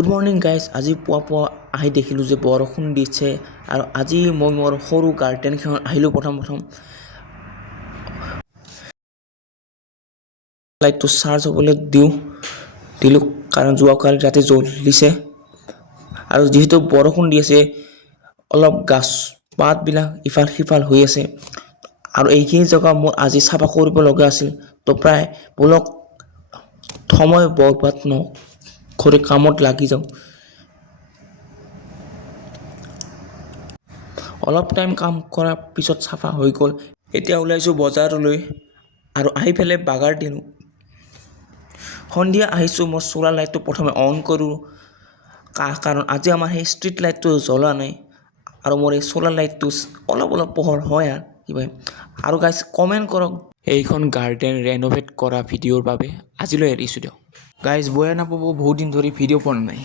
Good morning guys. আজি পুৱা আহি দেখিলোঁ যে বৰষুণ দিছে আৰু আজি মই মোৰ সৰু গাৰ্ডেনখনত আহিলোঁ। প্ৰথম লাইটটো চাৰ্জ হ'বলৈ দিলোঁ কাৰণ যোৱাকালি ৰাতি জ্বলিছে আৰু যিহেতু বৰষুণ দি আছে অলপ গাছ পাতবিলাক ইফাল সিফাল হৈ আছে আৰু এইখিনি জেগা মোৰ আজি চাফা কৰিব লগা আছিল। তো প্ৰায় বলক সময় বৰবাদ নকৰি কামত লাগি যাওঁ। অলপ টাইম কাম কৰাৰ পিছত চাফা হৈ গ'ল। এতিয়া ওলাইছোঁ বজাৰলৈ আৰু আহি পেলাই বাগাৰ দিলোঁ। সন্ধিয়া আহিছোঁ, মই চ'লাৰ লাইটটো প্ৰথমে অন কৰোঁ কাৰণ আজি আমাৰ সেই ষ্ট্ৰীট লাইটটো জ্বলা নাই আৰু মোৰ এই চ'লাৰ লাইটটো অলপ পোহৰ হয় আৰু গাইজ কমেণ্ট কৰক এইখন গাৰ্ডেন ৰেন'ভেট কৰা ভিডিঅ'ৰ বাবে। আজিলৈ এৰিছোঁ দিয়ক গাইজ, বেয়া নাপাব, বহুত দিন ধৰি ভিডিঅ' পোৱা নাই।